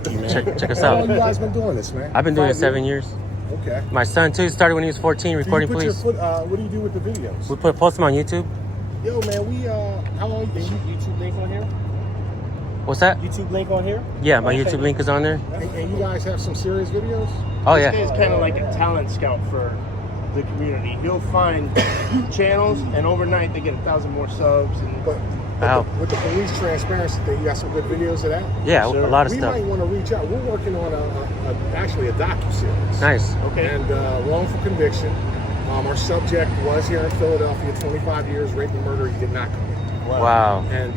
Thank you, man. Check us How out. long you guys been doing this, man? I've been doing it 7 years. Okay. My son too started when he was 14, recording Do you police. put what do you do with the videos? We post them on YouTube. Yo, man, we how long? YouTube link on here? What's that? YouTube link on here? Yeah, my YouTube link is on there. And you guys have some serious videos? Oh This yeah. guy's kind of like a talent scout for the community. He'll find channels, and overnight they get 1,000 more subs. And But Wow. with the police transparency thing, you got some good videos of that? Yeah, Sure. a lot of We stuff. might want to reach out. We're working on actually a docu-series. Nice. okay. And wrongful conviction. Our subject was here in Philadelphia, 25 years, rape and murder. He did not commit. Wow. And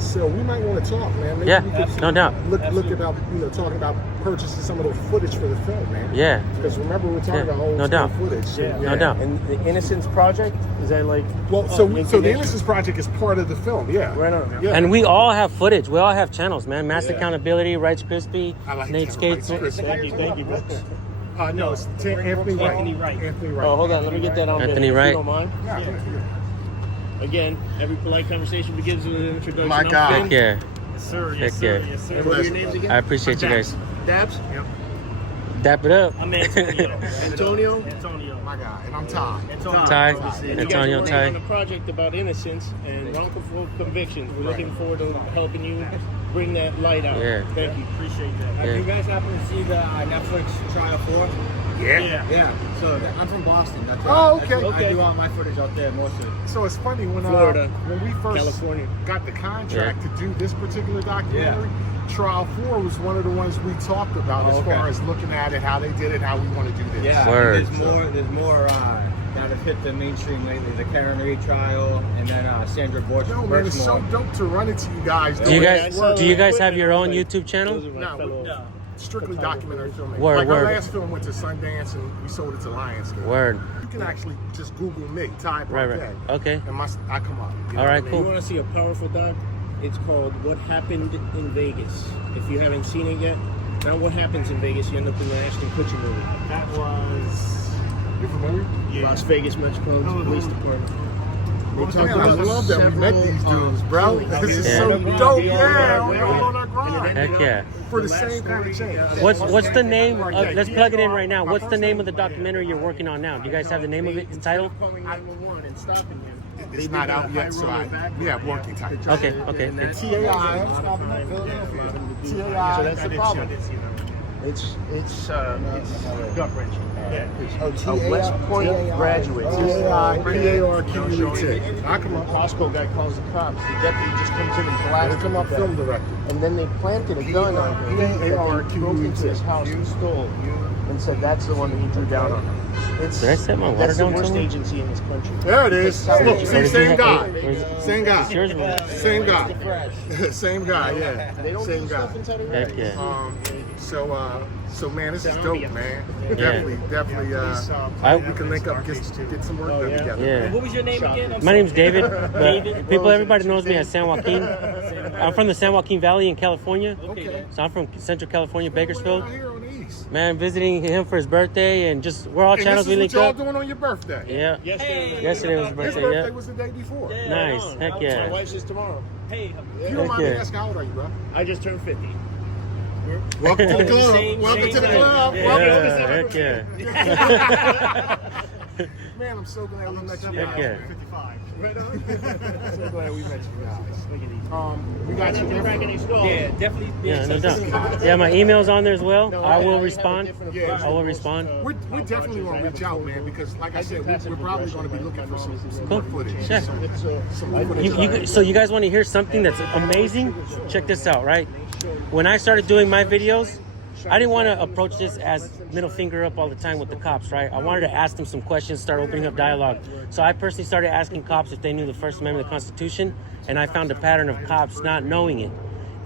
so we might want to talk, man. Maybe Yeah, we could no doubt. Look about talking about purchasing some of the footage for the film, man. Yeah. Because remember we're talking Yeah, about old no doubt. footage. So, Yeah. No doubt. And the Innocence Project, is that like? Well, so the connection? Innocence Project is part of the film, yeah. Right on. Yeah. And we all have footage. We all have channels, man. Mass Yeah. Accountability, Rights Crispy, I like Nate that, Skates. Rights Crispy. Thank you, bro. No, it's Anthony Wright. Anthony Wright. Anthony Wright. Oh, hold on, let me get that on Anthony video, Wright. if you don't mind. Yeah. Again, every polite conversation begins with an introduction. My I'm God. Finn. Heck yeah. Yes, sir. Heck yeah. Yes, sir. What are your names again? I appreciate you guys. Dabs? Yep. Dap it up. I'm Antonio. Antonio? Antonio. My guy. And I'm Ty. Ty. And you guys Antonio, are working Ty. on a project about innocence and wrongful convictions. We're looking forward to helping you bring that light out. Yeah. Thank you. Appreciate that. Yeah. Have you guys happen to see the Netflix Trial 4? Yeah. Yeah. So I'm from Boston. That's Oh, that's okay. what I do all my footage out there mostly. So it's funny when Florida, when we first California. got the contract to do this particular documentary, Trial 4 was one of the ones we talked about as far as looking at it, how they did it, how we want to do this. Yeah. Word. There's more that have hit the mainstream lately. The Karen Reed trial, and then Sandra Borch. No, man, it's so dope to run into you guys. Do you doing guys this work. have your own YouTube channel? Those are my fellow- Strictly documentary filmmaking. Word, like our word. last film went to Sundance and we sold it to Lionsgate. Word. You can actually just Google me, Ty Right, Parquet, right. Okay. and I come up. You know All right, what I cool. You want to see a powerful doc? It's called What Happened in Vegas. If you haven't seen it yet, now what happens in Vegas, you end up in the Ashton Kutcher movie. That was. You familiar? Las Vegas Metropolitan Police Department. They talk Man, I about love that we met these dudes, bro. This is so Yeah. dope. Yeah, we're all on our grind. Heck yeah. For the same kind of change. What's the name? Let's plug it in right now. What's the name of the documentary you're working on now? Do you guys have the name of it? The title? Calling 911 and stopping him. It's not out yet, so we have working time. Okay. Okay. TAI. TAI. So that's the problem. It's gut wrenching. A West Point graduate. TAI. PARQUT. I come up. Costco guy calls the cops. The deputy just comes in and They blasts come up, film director. And then they planted a gun on him. They broke into his house and stole and said that's the one that he drew down on him. Did I set my water That's the down worst somewhere? agency in this country. There it is. Look, see, same guy. Same guy. It's yours, bro. Same guy. Same guy, yeah. They don't Same do guy. stuff inside of Heck yeah. So man, this is dope, man. Definitely, we can link up, get some work done together. Yeah. What was your name again? My name's David. But everybody knows me as San Joaquin. I'm from the San Joaquin Valley in California. Okay. So I'm from Central California, Bakersfield. Out here on the east. Man, visiting him for his birthday, and just we're all Hey, channels this we is what link y'all up. doing on your birthday. Yeah. Yesterday was his His birthday. birthday Yeah. was the day before. Nice. Heck My yeah. wife's is tomorrow. Hey, If you don't mind me Yeah. asking, how old are you, bro? I just turned 50. Welcome to the club. Same, Welcome to the same. club. Yeah. Welcome to Heck yeah. Man, I'm so glad we met you Heck guys. yeah. 55. So glad we met you guys. Look at these. We got you. Cracking these skulls. yeah, definitely. Yeah, no doubt. Yeah, my email's on there as well. I will respond. Yeah. I will respond. We're definitely going to reach out, man, because like I said, we're probably going to be looking for some more footage. Yeah. Some more footage. So you guys want to hear something that's amazing? Check this out, right? When I started doing my videos, I didn't want to approach this as middle finger up all the time with the cops, right? I wanted to ask them some questions, start opening up dialogue. So I personally started asking cops if they knew the First Amendment of the Constitution, and I found a pattern of cops not knowing it.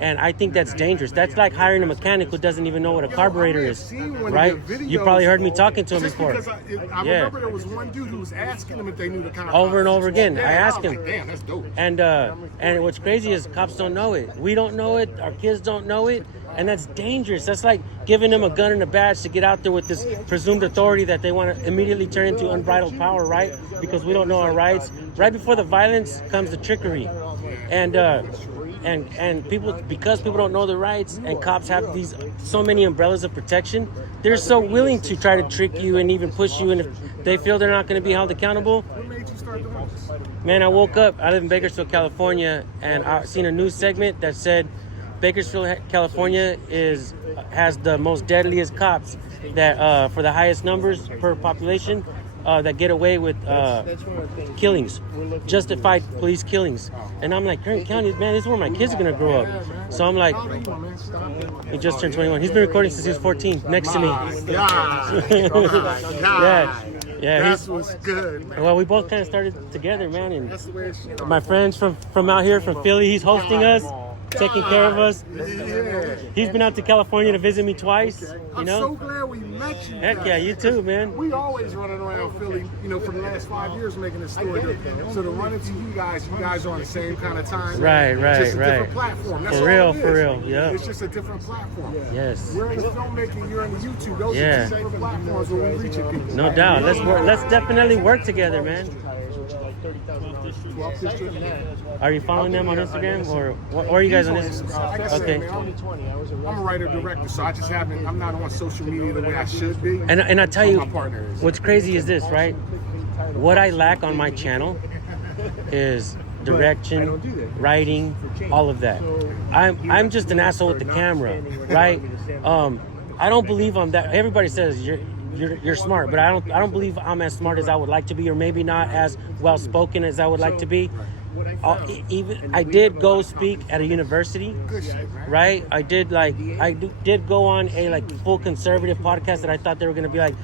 And I think that's dangerous. That's like hiring a mechanic who doesn't even know what a carburetor is, right? You probably heard me talking to him Just before. because I remember there was one dude who was asking them if they knew the Constitution. Over and over again. Yeah, I asked was him. like, damn, that's dope. And what's crazy is cops don't know it. We don't know it. Our kids don't know it. And that's dangerous. That's like giving them a gun and a badge to get out there with this presumed authority that they want to immediately turn into unbridled power, right? Because we don't know our rights. Right before the violence comes the trickery. And and people, because people don't know the rights, and cops have these so many umbrellas of protection, they're so willing to try to trick you and even push you, and if they feel they're not going to be held accountable. What made you start doing this? Man, I woke up, I live in Bakersfield, California, and I seen a news segment that said Bakersfield, California has the most deadliest cops that for the highest numbers per population that get away with killings, justified police killings. And I'm like, Kern County, man, this is where my kids are gonna grow up. So I'm like, he just turned 21. He's been recording since he was 14, next to me. Yeah, That's what's good, man. well, we both kind of started together, man. And my friends from out here, from Philly, he's hosting us, taking care of us. Yeah. He's been out to California to visit me twice. You I'm know? so glad we met you. Heck guys. yeah, you too, man. We always running around Philly, you know, for the last 5 years making this story. So to run into you guys are on the same kind of time. Right, Just a right. different platform. That's For all real, it for is. real, yeah. It's just a different platform. Yes. We're in the filmmaking, you're in the YouTube. Those Yeah. are two different platforms where we reach people. No doubt. Let's definitely work together, man. Are you following them on Instagram, or are you guys on Instagram? Like I said, Okay. man, I'm a writer-director, so I'm not on social media the way I should be. And I tell you, My partner is. what's crazy is this, right? What I lack on my channel is direction, writing, all of that. I'm just an asshole with the camera, right? I don't believe I'm that. Everybody says you're smart, but I don't believe I'm as smart as I would like to be, or maybe not as well spoken as I would like to be. Even I did go speak at a university, right? I did go on a full conservative podcast that I thought they were gonna be like,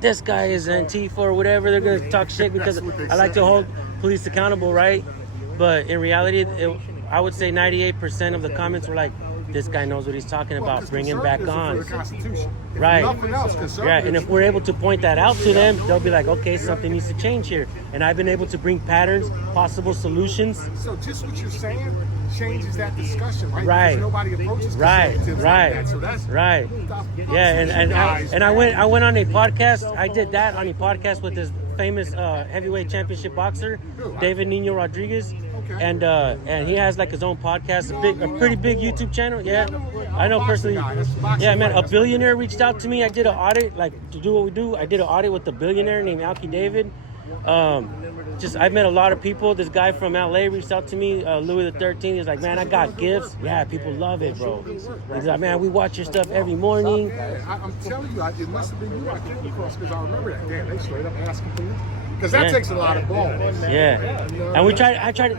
this guy is Antifa or whatever. They're gonna talk shit because I like to hold police accountable, right? But in reality, I would say 98% of the comments were like, this guy knows what he's talking about. Bring him back on. Right. Yeah, and if we're able to point that out to them, they'll be like, okay, something needs to change here. And I've been able to bring patterns, possible solutions. So just what you're saying changes that discussion, right? Right. Because nobody approaches Right. conservatives Right. like that. So that's Right. Yeah, and I went on a podcast. I did that on a podcast with this famous heavyweight championship boxer, David Nino Rodriguez. And he has his own podcast, a pretty big YouTube channel. Yeah, I know personally. Yeah, man, a billionaire reached out to me. I did an audit, to do what we do. I did an audit with a billionaire named Alki David. I met a lot of people. This guy from LA reached out to me, Louis the 13th. He's like, man, I got gifts. Yeah, people love it, bro. He's like, man, we watch your stuff every morning. I'm telling you, it must have been you I came across, because I remember that. Damn, they straight up asking for you. Because that takes a lot of balls. Yeah, and I tried.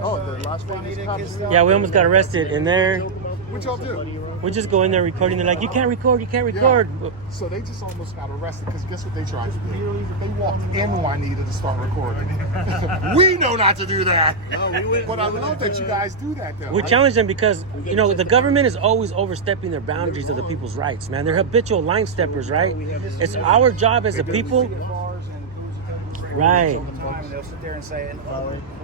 Oh, the Las Vegas cops. Yeah, we almost got arrested in there. What y'all do? We just go in there recording. They're like, you can't record. Yeah. So they just almost got arrested because guess what they tried to do? They walked in Juanita to start recording. We know not to do that. But I love that you guys do that, though. We challenge them because, the government is always overstepping their boundaries of the people's rights, man. They're habitual line steppers, right? It's our job as a people. Right. They'll sit there and say,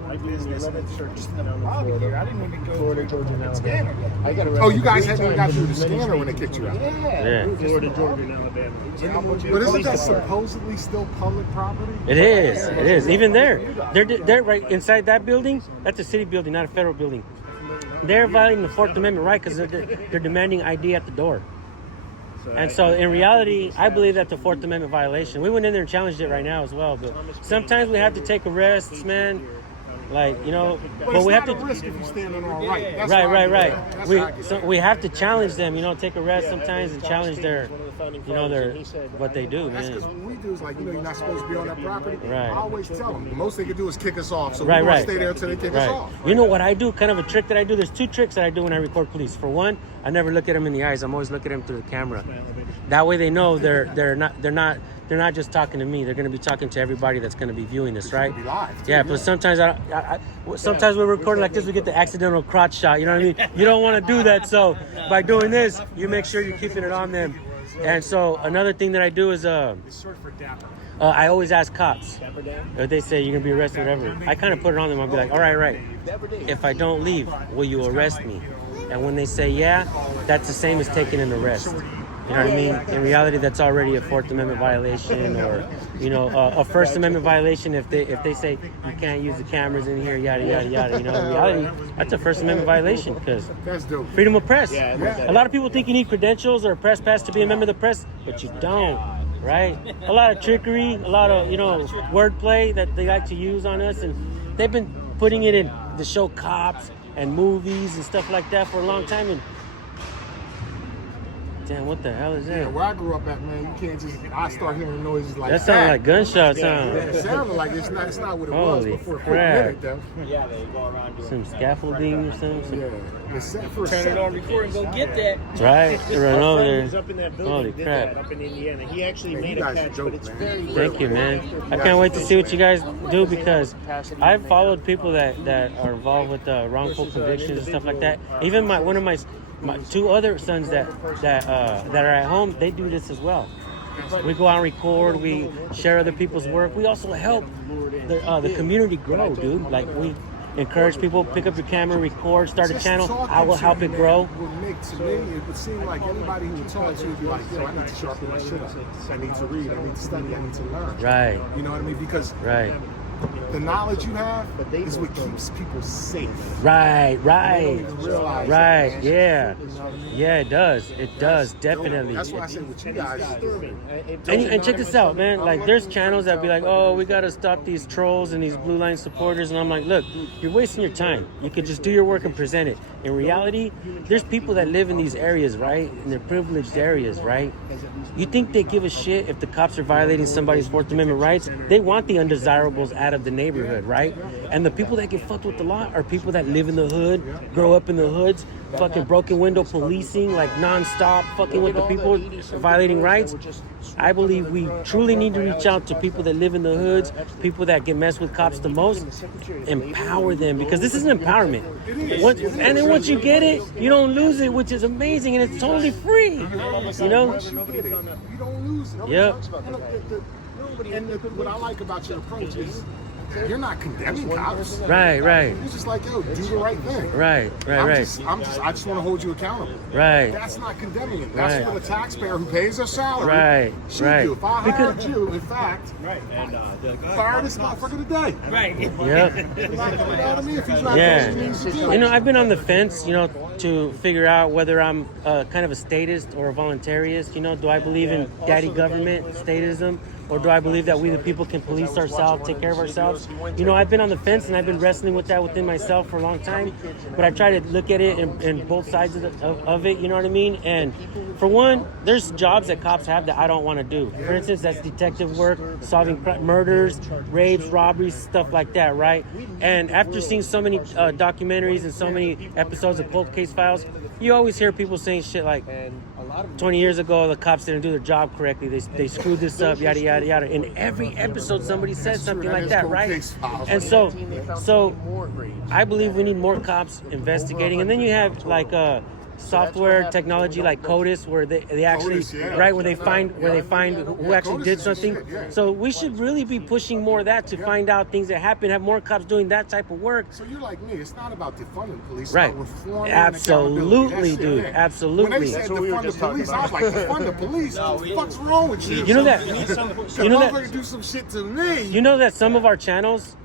my business, and it's just in the lobby here. I didn't even go through the scanner yet. Oh, you guys hadn't even got through the scanner when they kicked you out. Yeah. Florida, Georgia, and Alabama. But isn't that supposedly still public property? It is. Even there. They're right inside that building. That's a city building, not a federal building. They're violating the Fourth Amendment right because they're demanding ID at the door. And so in reality, I believe that's a Fourth Amendment violation. We went in there and challenged it right now as well. But sometimes we have to take arrests, man. But we have not to. a risk if you stand on all right. That's Right. We have to challenge them, take arrests sometimes and challenge their what they do, That's man. because what we do is you're not supposed to be on that property. Right. I always tell them the most they can do is kick us off. So Right, we want right. to stay there until they kick us off. You know what I do? Kind of a trick that I do. There's two tricks that I do when I record police. For one, I never look at them in the eyes. I'm always looking at them through the camera. That way they know they're not just talking to me. They're going to be talking to everybody that's going to be viewing this, right? Be live, too, Yeah, but sometimes sometimes we're recording like this, we get the accidental crotch shot. You know what I mean? You don't want to do that. So by doing this, you make sure you're keeping it on them. And so another thing that I do is I always ask cops if they say you're gonna be arrested, whatever. I kind of put it on them. I'll be like, all right. If I don't leave, will you arrest me? And when they say yeah, that's the same as taking an arrest. You know what I mean? In reality, that's already a Fourth Amendment violation, or a First Amendment violation if they say you can't use the cameras in here, yada yada yada. In reality, that's a First Amendment violation because That's dope. freedom of press. Yeah. A lot of people think you need credentials or a press pass to be a member of the press, but you don't. Right? A lot of trickery, a lot of wordplay that they like to use on us, and they've been putting it in the show Cops and movies and stuff like that for a long time. And damn, what the hell is that? Yeah, where I grew up at, man, you can't just. I start hearing noises like That sounded like gunshots, huh? Yeah, it sounded like it's not what it was Holy before. crap. Though. Yeah, they go around doing Some scaffolding or something. Yeah, it's set for a turn it second. on, record, and go get that. Right, to run Our over friend there. was up in that building, Holy did crap. that up in Indiana. He actually Man, made you a guys catch, joke, but it's man. very Thank you, man. I can't wait to see what you guys do because I've followed people that are involved with wrongful convictions and stuff like that. Even one of my two other sons that are at home, they do this as well. We go out and record. We share other people's work. We also help the community grow, dude. Like we encourage people, pick up your camera, record, start a Just channel. talking I will to help you, it man, grow. Would make to me, it would seem like anybody who would talk to you would be like, yo, I need to sharpen my shit up. I need to read. I need to study. I need to learn. Right, You know what I mean? Because right, the knowledge you have is what keeps people safe. right, They don't right, even realize right. that. Yeah, yeah. It does. It does definitely. That's why I say what you guys do. And check this out, man. Like, there's channels that be like, oh, we gotta stop these trolls and these Blue Line supporters. And I'm like, look, you're wasting your time. You could just do your work and present it. In reality, there's people that live in these areas, right? In their privileged areas, right? You think they give a shit if the cops are violating somebody's Fourth Amendment rights? They want the undesirables out of the neighborhood, right? And the people that get fucked with the law are people that live in the hood, grow up in the hoods, fucking broken window policing, like nonstop, fucking with the people violating rights. I believe we truly need to reach out to people that live in the hoods, people that get messed with cops the most, empower them, because this is an empowerment. And then once you get it, you don't lose it, which is amazing, and it's totally free. You know? Once you get it, you don't lose it. Yep. And what I like about your approach is you're not condemning cops. Right, right, You're just like, yo, do the right thing. right, right, I right, just want to hold you accountable. right. That's not condemning it. That's Right. what a taxpayer who pays their salary Right, should right. do. If I hired Because- you, in fact, fire this motherfucker today. Right. Yep. You're not coming out of me if he's not Yeah. doing what he needs to do. You know, I've been on the fence, to figure out whether I'm kind of a statist or a voluntarist. Do I believe in daddy government, statism, or do I believe that we the people can police ourselves, take care of ourselves? I've been on the fence and I've been wrestling with that within myself for a long time. But I try to look at it in both sides of it, you know what I mean? And for one, there's jobs that cops have that I don't want to do. For instance, that's detective work, solving murders, rapes, robberies, stuff like that, right? And after seeing so many documentaries and so many episodes of Cold Case Files, you always hear people saying shit like, 20 years ago, the cops didn't do their job correctly. They screwed this up, yada, yada, yada. In every episode, somebody said something like that, right? And so I believe we need more cops investigating. And then you have like software technology like CODIS, where they actually, CODIS, yeah. right, where they find who actually did something. So we should really be pushing more of that to find out things that happen, have more cops doing that type of work. So you're like me. It's not about defunding the police. It's Right. about reforming Absolutely, and dude. accountability. That's it. Absolutely. When they said That's what we were defund the just talking police, I was like, defund the police? What the fuck's wrong with you? You know that- Because you know that- motherfucker do some shit to me. You know that some of our channels,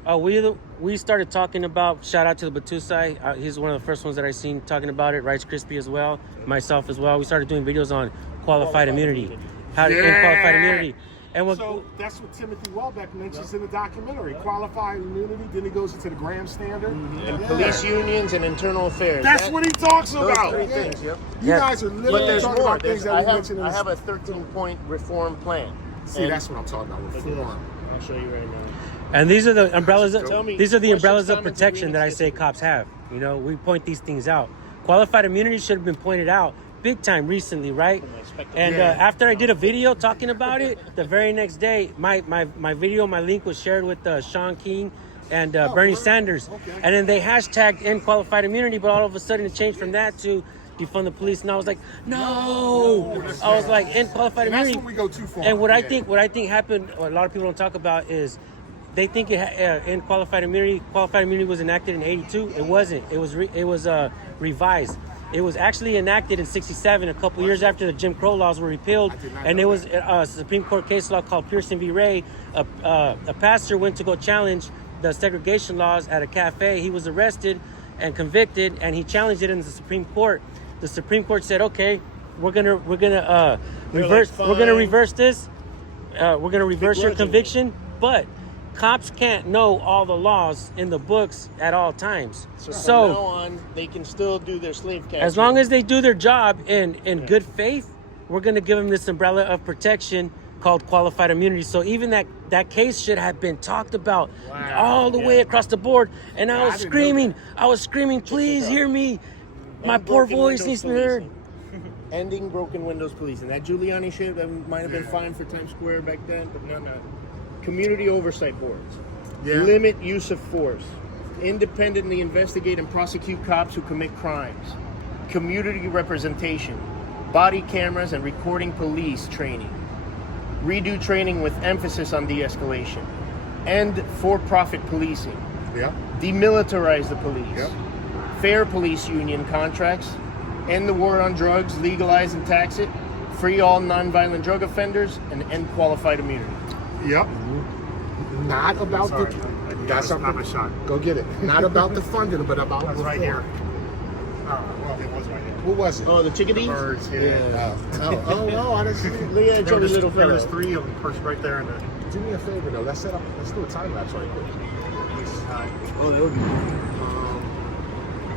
we started talking about, shout out to the Batusai, he's one of the first ones that I seen talking about it, Rice Crispy as well, myself as well. We started doing videos on qualified immunity, how to end qualified immunity. And So that's what Timothy Welbeck mentions in the documentary. Qualified immunity, then he goes into the Graham Standard. And police unions and internal affairs. That's what he talks Those about. three things, yep. You guys are But literally there's talking more. about things that we mentioned in I this. have a 13-point reform plan. See, that's what I'm talking about, reform. I'll show you right now. And these are the umbrellas. Tell me These are the umbrellas questions, of comments, protection and that I say cops have. We point these things out. Qualified immunity should have been pointed out big time recently, right? And after I did a video talking about it, the very next day, my video, my link was shared with Sean King and Bernie Sanders, and then they hashtagged end qualified immunity. But all of a sudden, it changed from that to defund the police, and I was like, no. I was like, end qualified And that's immunity. when we go too far. And what I think happened, what a lot of people don't talk about is, they think in qualified immunity was enacted in '82. It wasn't. It was revised. It was actually enacted in '67, a couple years after the Jim Crow laws were repealed, and it was a Supreme Court case law called Pearson v. Ray. A pastor went to go challenge the segregation laws at a cafe. He was arrested and convicted, and he challenged it in the Supreme Court. The Supreme Court said, "Okay, we're gonna reverse this. We're gonna reverse your conviction, but cops can't know all the laws in the books at all times. So from now on, they can still do their slave catching. As long as they do their job in good faith, we're going to give them this umbrella of protection called qualified immunity. So even that case should have been talked about all the way across the board. And I was screaming, please hear me. My poor voice needs to be heard. Ending broken windows policing. That Giuliani shit that might have been fine for Times Square back then, but no. Community oversight boards. Limit use of force. Independently investigate and prosecute cops who commit crimes. Community representation. Body cameras and recording police training. Redo training with emphasis on de-escalation. End for-profit policing. Demilitarize the police. Fair police union contracts. End the war on drugs, legalize and tax it. Free all non-violent drug offenders, and end qualified immunity. Not about that's not my shot. Go get it. Not about the funding, but about That's right here. Well, it was right here. What was it? Oh, the chickadees? Birds, I didn't see it. There was 3 of them perched right there in the. Do me a favor though. Let's do a time lapse right quick. Oh, that would be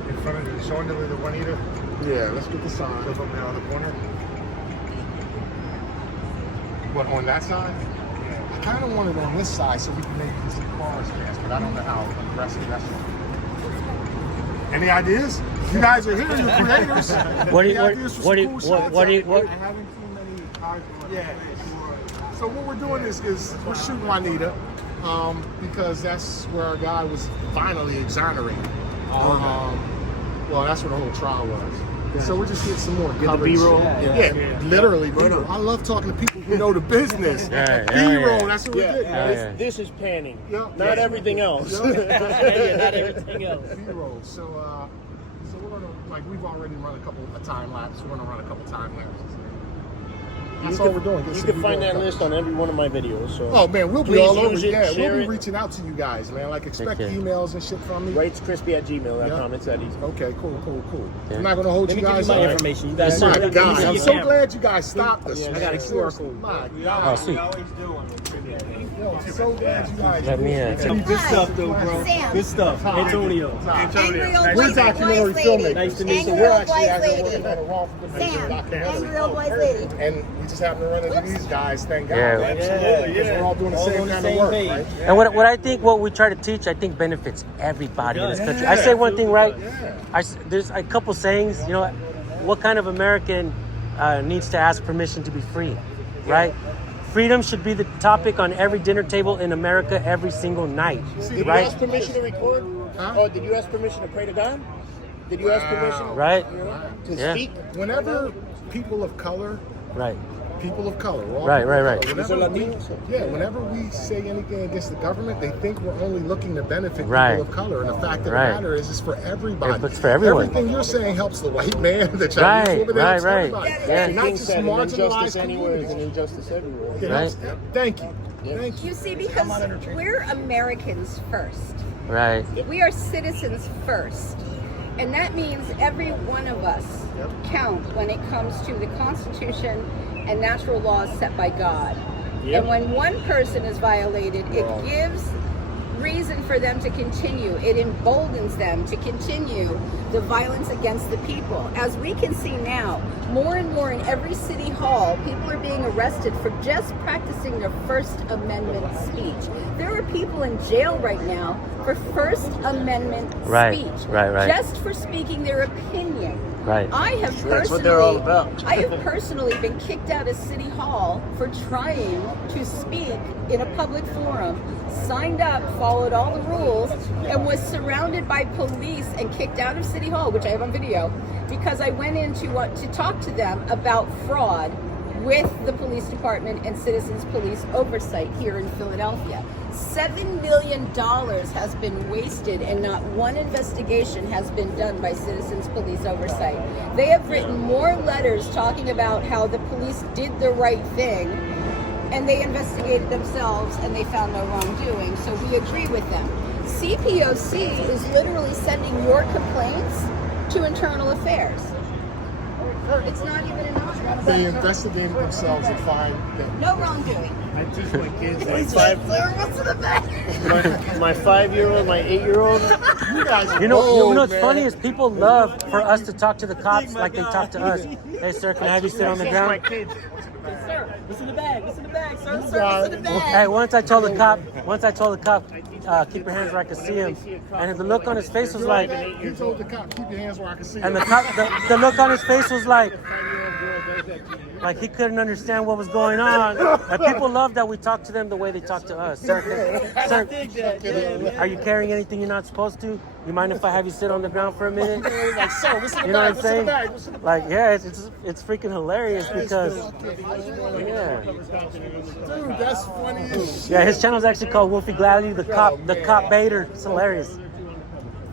in front of the showing the Juanita. Yeah, let's get the sign. From the other corner. What, on that side? I kind of want it on this side so we can maybe see cars pass, but I don't know how aggressive that's going to be. Any ideas? You guys are here, you're creators. What do you? I haven't seen many cars. So what we're doing is we're shooting Juanita because that's where our guy was finally exonerated. Well, that's where the whole trial was. So we're just getting some more coverage. B-roll? Yeah, literally B-roll. I love talking to people who know the business. B-roll, that's what we're getting. This is panning, not everything else. Not everything else. B-roll. So we're gonna we've already run a time lapse. We're gonna run a couple time lapses. That's all we're doing. You can find that list on every one of my videos. So. Oh man, we'll be Please all over. use it, We'll share be it. reaching out to you guys, man. Like expect emails and shit from me. rightscrispy@gmail.com. It's that easy. Okay, cool. I'm not gonna hold you guys my up. information. You guys My see it. God, I'm You so can. glad you guys stopped us. I man. got a QR code. My Oh, God. sweet. Yo, I'm so glad you guys. Let me Good stuff, though, bro. Sam. Good stuff. Antonio. Angry old We're boys documentary lady. filmmakers. Nice to meet you. Angry We're old actually boys working lady. on a wrongful conviction Sam. documentary. Angry old boys lady. And we just happen to run into these guys, thank God. Yeah. Absolutely, because we're all doing the same kind of work, right? And what we try to teach, I think benefits everybody in this country. I say one thing, right? There's a couple sayings, what kind of American needs to ask permission to be free, right? Freedom should be the topic on every dinner table in America every single night, Did you right? ask permission to record? Oh, did you ask permission to pray to God? Did you ask permission? Right. To speak? Whenever people of color, Right. we're all Right. Whenever we say anything against the government, they think we're only looking to benefit people Right. of color. And the fact of the Right. matter is, it's for everybody. It's for everyone. Everything you're saying helps the white man, the Chinese woman, it helps right. everybody. Yeah. Not King just said, an injustice marginalized anywhere is an communities. injustice everywhere. It helps- Thank you. Thank you. You see, because we're Americans first. Right. We are citizens first. And that means every one of us count when it comes to the Constitution and natural laws set by God. And when one person is violated, it gives reason for them to continue. It emboldens them to continue the violence against the people. As we can see now, more and more in every city hall, people are being arrested for just practicing their First Amendment speech. There are people in jail right now for First Amendment speech. Right. Just for speaking their opinion. Right. I have That's what they're all about. I have personally been kicked out of City Hall for trying to speak in a public forum, signed up, followed all the rules, and was surrounded by police and kicked out of City Hall, which I have on video, because I went in to talk to them about fraud with the police department and citizens police oversight here in Philadelphia. $7 million has been wasted and not one investigation has been done by citizens police oversight. They have written more letters talking about how the police did the right thing and they investigated themselves and they found no wrongdoing, so we agree with them. CPOC is literally sending your complaints to internal affairs. It's not even an option. They investigated themselves and find that No wrongdoing. I teach my kids. What's in the back? My 5-year-old, my 8-year-old. you guys are You know bold, what's man. funny is people love for us to talk to the cops like they talk to us. Hey, sir, can I have you sit on the My ground? kids. Sir, what's in the bag? What's in the bag, sir? You Sir, guys- what's in the bag? Hey, once I told the cop, keep your hands where I can see him, and the look on his face was like, He told the cop, keep your hands where I can see and you. the cop, the look on his face was like he couldn't understand what was going on. And people love that we talk to them the way they talk to us. Sir, are you carrying anything you're not supposed to? You mind if I have you sit on the ground for a minute? Like, sir, what's in the You know bag? what I'm saying? What's in the bag? What's in the bag? Like, yeah, it's freaking hilarious because, yeah. Dude, that's funny as shit. Yeah, his channel's actually called Wolfie Gladly, the cop baiter. It's hilarious.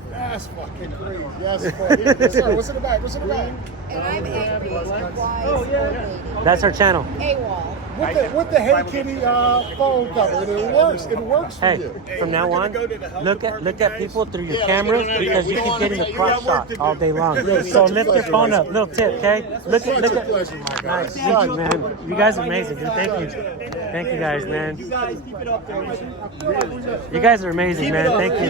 That's fucking crazy. That's funny. Yes, sir, what's in the bag? What's in the bag? And I'm angry, wise old lady. That's her channel. AWOL. With the Hey Kitty phone cover, it works. It works for Hey, you. from now on, look at people through your cameras because you keep getting a cross shot all day long. So lift your phone up, little tip, okay? Look Such at a pleasure, my guy. nice, thank you, man. You guys are amazing, dude. Thank you guys, man. You guys keep it up there. You guys are amazing, man. Thank you.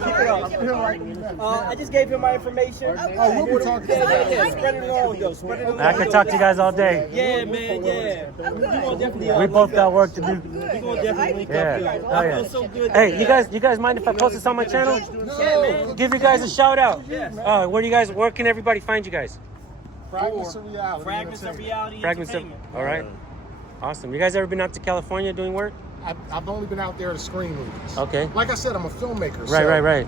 Keep it up. I just gave him my information. Oh, we'll be talking Yeah, spread it along, yo. Spread it along. I could talk to you guys all day. Yeah, man, yeah. We gonna definitely. We both got work to do. We gonna definitely link Yeah. up here. Oh, I yeah. feel so good. Hey, you guys mind if I post this on my channel? Give you guys a shout out. Where do you guys? Where can everybody find you guys? Fragments of reality. Fragments of reality. Fragments of. Entertainment. All right. Awesome. You guys ever been out to California doing work? I've only been out there to screen movies. Okay. Like I said, I'm a filmmaker. Right.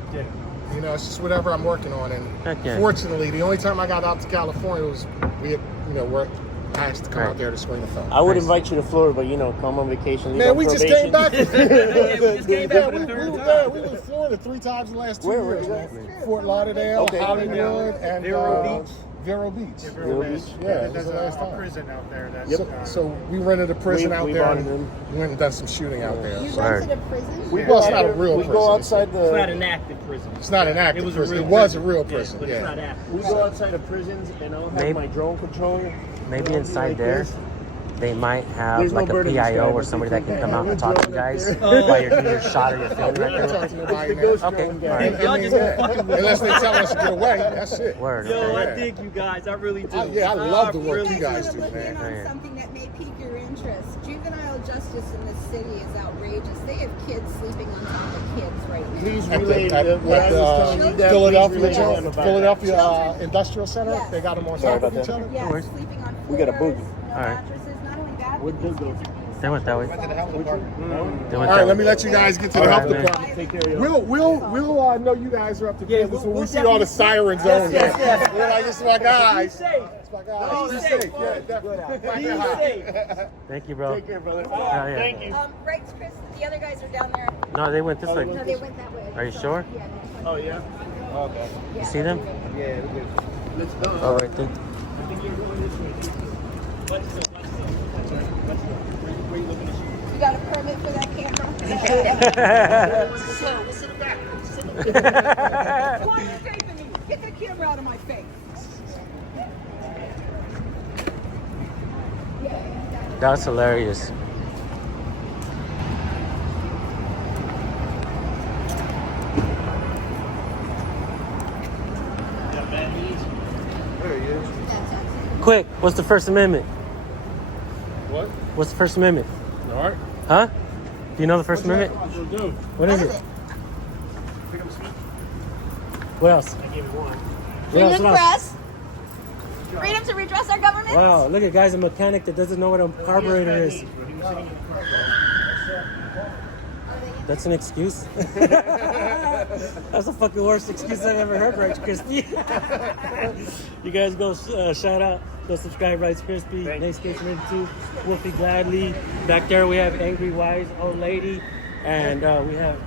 You know, it's just whatever I'm working on. And Heck yeah. fortunately, the only time I got out to California was we're asked to come out there to screen a film. I would Nice. invite you to Florida, but come on vacation. leave Man, on we just probation. came back. we just came back we for the third were time. there. We were in Florida 3 times in the last 2 Where years. was that? Fort Lauderdale, Okay. Hollywood, and Vero Beach. Vero Beach. Vero Beach. Yeah, it was the last time. prison out there. That's So we rented a prison out we there bought and them. went and done some shooting out there. You So rented a prison? Well, it's not a real We prison. go outside It's not the. an active prison. It's not an active It was a prison. real It was a prison. real Yeah, prison. but it's not active. We go outside of prisons, and I'll have Maybe- my drone controller. Maybe I'll be inside like there, this. they might have There's no like a bird in the sky, PIO or but somebody they that can can come out and have talk to you a guys drone while you're doing your shot or your film We right don't there. talk to nobody, The man. ghost Okay, drone guy. all right. Y'all just Unless they tell us to get away, that's it. Word. Yo, Okay. I dig you guys. I really do. I love the work really you guys want do, to look in man. on Yeah. something that may pique your interest. Juvenile justice in this city is outrageous. They have kids sleeping on top of kids right now. Please At relay the what I was telling you. Dad, Philadelphia, please relay on about Philadelphia Children. Industrial Center. Yes. They got them on Sorry top of about each that. other. Yes, worries. sleeping on floors, We got a boogie. no All right. mattresses. Not only that, Where'd but Bill these go? kids are They went that way. They All went right, that let me way. let you guys get to the All health right, man. department. Take care of you. We'll know you guys are up to Yeah, business we'll when we see all the sirens on. yes, yes. We're like, this is my guys. Be safe. It's my guys. Be Be safe. safe. Yeah, definitely. Be safe. Thank you, bro. Take care, brother. yeah. Thank you. right, Chris, the other guys are down there. No, they went this way. No, they went that way. Are you sure? Yeah, next one. Oh yeah. Okay. You see them? Yeah, we're good. Let's go. Oh, right there. You got a permit for that camera? Why are you taping me? Get the camera out of my face. That's hilarious. There he is. Quick, what's the First Amendment? What? What's the First Amendment? All right. Huh? Do you know the First Amendment? What is it? What else? What else? Freedom What to else? press. Freedom to redress our government. Wow, look at guys, a mechanic that doesn't know what a carburetor is. Are they in That's an excuse. That's the fucking worst excuse I've ever heard, Rice Crispy. You guys go shout out, go subscribe, Rice Crispy, Nate's Kitchen 82, Wolfie Gladly. Back there we have Angry Wise Old Lady, and we have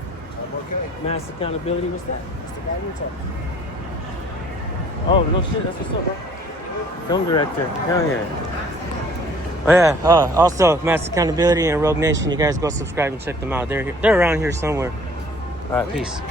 Mass Accountability. What's that? It's the guy we're talking to. Oh, no shit, that's what's up, bro. Film director, hell yeah. Oh yeah, also Mass Accountability and Rogue Nation. You guys go subscribe and check them out. They're around here somewhere. All right, peace.